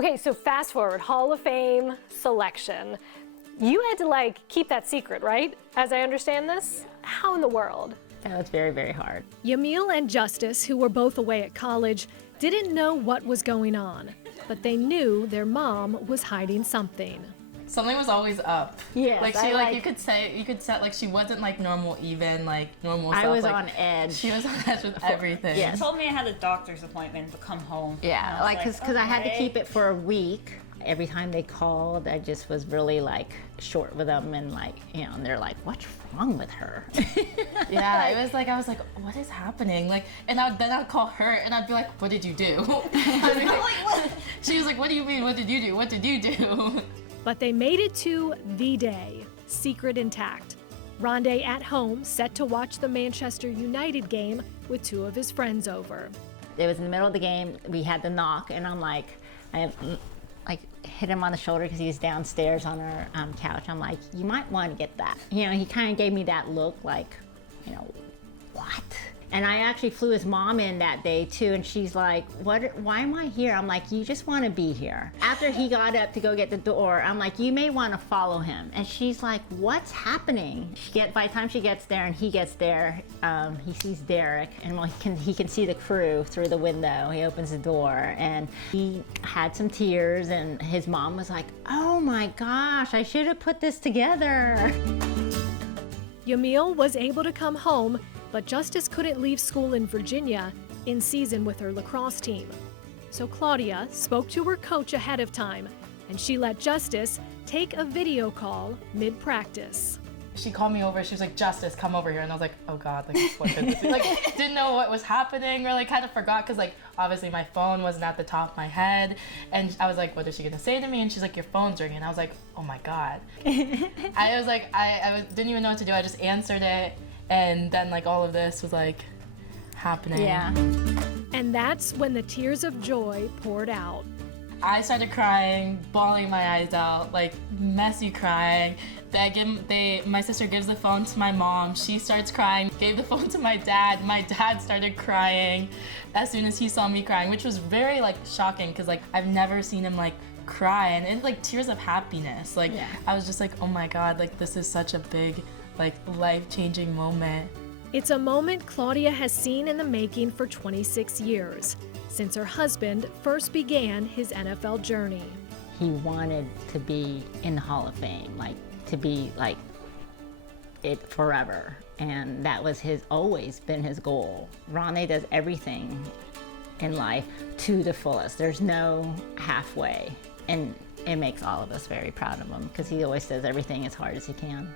Okay, so fast forward, Hall of Fame selection. You had to like keep that secret, right? As I understand this? How in the world? That was very, very hard. Yamil and Justice, who were both away at college, didn't know what was going on, but they knew their mom was hiding something. Something was always up. Yes, like she you could say like she wasn't like normal, even like normal I self. was like, on edge. She was on edge with everything. Yes. She told me I had a doctor's appointment to come home. Yeah, like because I had to keep it for a week. Every time they called, I just was really like short with them, and like, you know, and they're like, "What's wrong with her?" Yeah, it was like I was like, "What is happening?" Like, and then I'd call her, and I'd be like, "What did you do?" I'd be like, what? She was like, "What do you mean? What did you do? What did you do?" But they made it to the day, secret intact. Rondé at home, set to watch the Manchester United game with two of his friends over. It was in the middle of the game. We had the knock, and I'm like, hit him on the shoulder because he was downstairs on our couch. I'm like, you might want to get that. You know, he kind of gave me that look like, you know, what? And I actually flew his mom in that day too, and she's like, "What? Why am I here?" I'm like, "You just want to be here." After he got up to go get the door, I'm like, "You may want to follow him." And she's like, "What's happening?" By the time she gets there and he gets there, he sees Derek, and well, he can see the crew through the window. He opens the door, and he had some tears, and his mom was like, "Oh my gosh, I should have put this together." Yamil was able to come home, but Justice couldn't leave school in Virginia in season with her lacrosse team. So Claudia spoke to her coach ahead of time, and she let Justice take a video call mid-practice. She called me over. She was like, "Justice, come over here." And I was like, "Oh God, like what could this be?" Like didn't know what was happening, or like kind of forgot because like obviously my phone wasn't at the top of my head, and I was like, "What is she gonna say to me?" And she's like, "Your phone's ringing." And I was like, "Oh my God." I was like, didn't even know what to do. I just answered it, and then like all of this was like happening. Yeah. And that's when the tears of joy poured out. I started crying, bawling my eyes out, like messy crying. My sister gives the phone to my mom. She starts crying. Gave the phone to my dad. My dad started crying as soon as he saw me crying, which was very like shocking because like I've never seen him like cry, and it's like tears of happiness. Like I was just like, oh my God, like this is such a big, like life-changing moment. It's a moment Claudia has seen in the making for 26 years, since her husband first began his NFL journey. He wanted to be in the Hall of Fame, like to be like it forever, and that was always been his goal. Rondé does everything in life to the fullest. There's no halfway, and it makes all of us very proud of him because he always does everything as hard as he can.